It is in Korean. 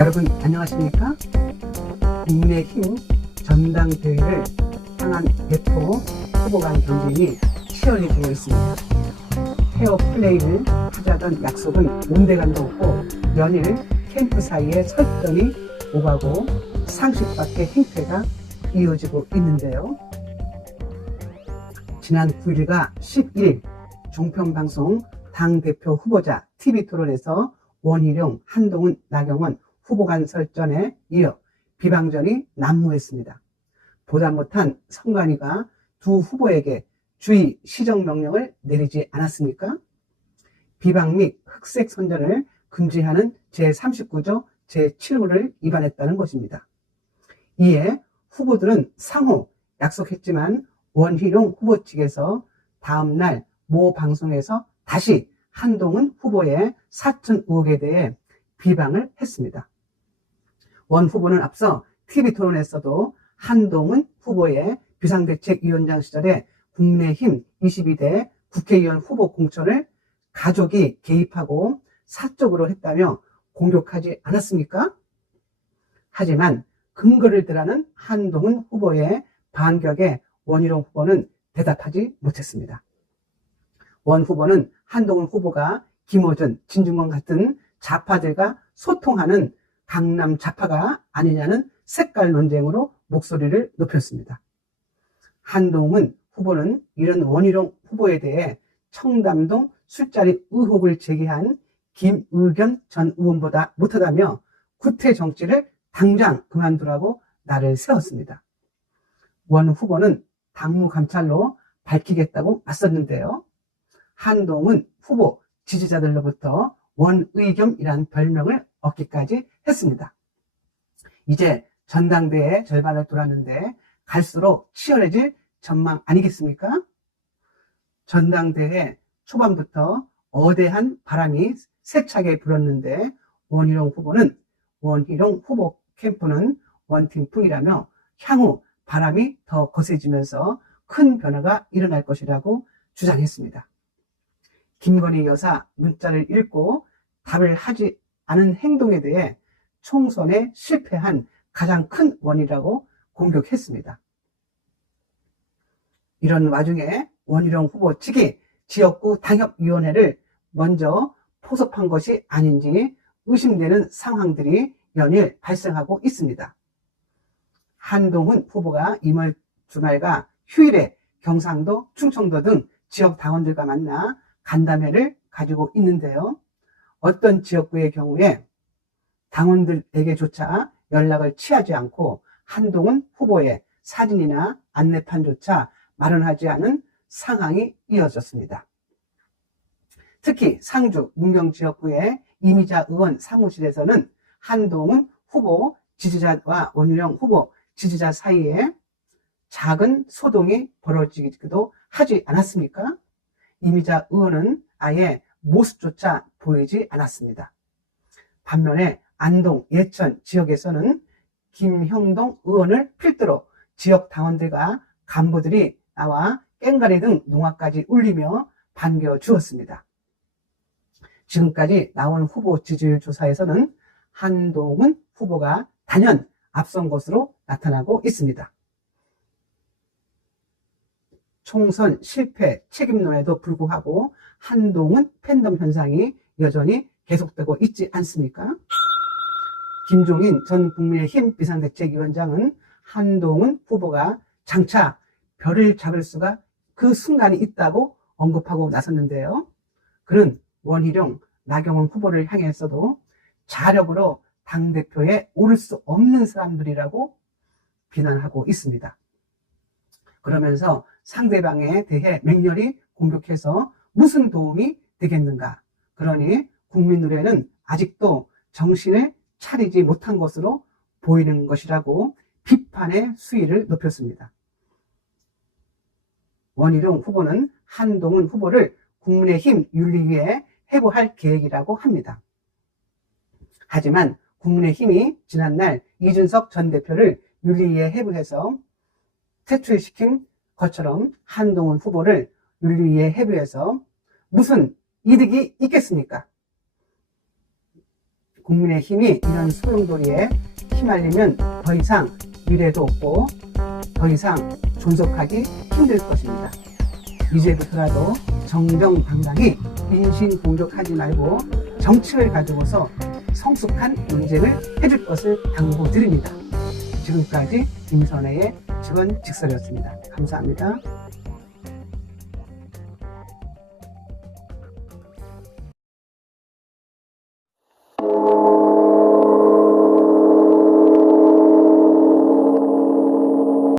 여러분 안녕하십니까? 국민의힘 전당대회를 향한 대표 후보 간 경쟁이 치열해지고 있습니다. 페어플레이를 하자던 약속은 온데간도 없고 연일 캠프 사이에 설전이 오가고 상식밖의 행태가 이어지고 있는데요. 지난 9일과 11일 종편방송 당대표 후보자 TV토론에서 원희룡, 한동훈, 나경원 후보 간 설전에 이어 비방전이 난무했습니다. 보다 못한 선관위가 두 후보에게 주의 시정명령을 내리지 않았습니까? 비방 및 흑색 선전을 금지하는 제39조 제7호를 위반했다는 것입니다. 이에 후보들은 상호 약속했지만 원희룡 후보 측에서 다음날 모 방송에서 다시 한동훈 후보의 사천 의혹에 대해 비방을 했습니다. 원 후보는 앞서 TV토론에서도 한동훈 후보의 비상대책위원장 시절에 국민의힘 22대 국회의원 후보 공천을 가족이 개입하고 사적으로 했다며 공격하지 않았습니까? 하지만 근거를 대라는 한동훈 후보의 반격에 원희룡 후보는 대답하지 못했습니다. 원 후보는 한동훈 후보가 김어준, 진중권 같은 좌파들과 소통하는 강남 좌파가 아니냐는 색깔 논쟁으로 목소리를 높였습니다. 한동훈 후보는 이런 원희룡 후보에 대해 청담동 술자리 의혹을 제기한 김의겸 전 의원보다 못하다며 구태 정치를 당장 그만두라고 날을 세웠습니다. 원 후보는 당무감찰로 밝히겠다고 맞섰는데요. 한동훈 후보 지지자들로부터 원의겸이란 별명을 얻기까지 했습니다. 이제 전당대회 절반을 돌았는데 갈수록 치열해질 전망 아니겠습니까? 전당대회 초반부터 어대한 바람이 세차게 불었는데 원희룡 후보 캠프는 원팀풍이라며 향후 바람이 더 거세지면서 큰 변화가 일어날 것이라고 주장했습니다. 김건희 여사 문자를 읽고 답을 하지 않은 행동에 대해 총선에 실패한 가장 큰 원인이라고 공격했습니다. 이런 와중에 원희룡 후보 측이 지역구 당협위원회를 먼저 포섭한 것이 아닌지 의심되는 상황들이 연일 발생하고 있습니다. 한동훈 후보가 이번 주말과 휴일에 경상도, 충청도 등 지역 당원들과 만나 간담회를 가지고 있는데요. 어떤 지역구의 경우에 당원들에게조차 연락을 취하지 않고 한동훈 후보의 사진이나 안내판조차 마련하지 않은 상황이 이어졌습니다. 특히 상주, 문경 지역구의 이미자 의원 사무실에서는 한동훈 후보 지지자와 원희룡 후보 지지자 사이에 작은 소동이 벌어지기도 하지 않았습니까? 이미자 의원은 아예 모습조차 보이지 않았습니다. 반면에 안동, 예천 지역에서는 김형동 의원을 필두로 지역 당원들과 간부들이 나와 꽹과리 등 농악까지 울리며 반겨주었습니다. 지금까지 나온 후보 지지율 조사에서는 한동훈 후보가 단연 앞선 것으로 나타나고 있습니다. 총선 실패 책임론에도 불구하고 한동훈 팬덤 현상이 여전히 계속되고 있지 않습니까? 김종인 전 국민의힘 비상대책위원장은 한동훈 후보가 장차 별을 잡을 수가 그 순간이 있다고 언급하고 나섰는데요. 그는 원희룡, 나경원 후보를 향해서도 자력으로 당대표에 오를 수 없는 사람들이라고 비난하고 있습니다. 그러면서 상대방에 대해 맹렬히 공격해서 무슨 도움이 되겠는가? 그러니 국민 노래는 아직도 정신을 차리지 못한 것으로 보이는 것이라고 비판의 수위를 높였습니다. 원희룡 후보는 한동훈 후보를 국민의힘 윤리위에 회부할 계획이라고 합니다. 하지만 국민의힘이 지난날 이준석 전 대표를 윤리위에 회부해서 퇴출시킨 것처럼 한동훈 후보를 윤리위에 회부해서 무슨 이득이 있겠습니까? 국민의힘이 이런 소용돌이에 휘말리면 더 이상 미래도 없고 더 이상 존속하기 힘들 것입니다. 이제부터라도 정정당당히 민심 공격하지 말고 정치를 가지고서 성숙한 논쟁을 해줄 것을 당부드립니다. 지금까지 김선혜의 직원직설이었습니다. 감사합니다.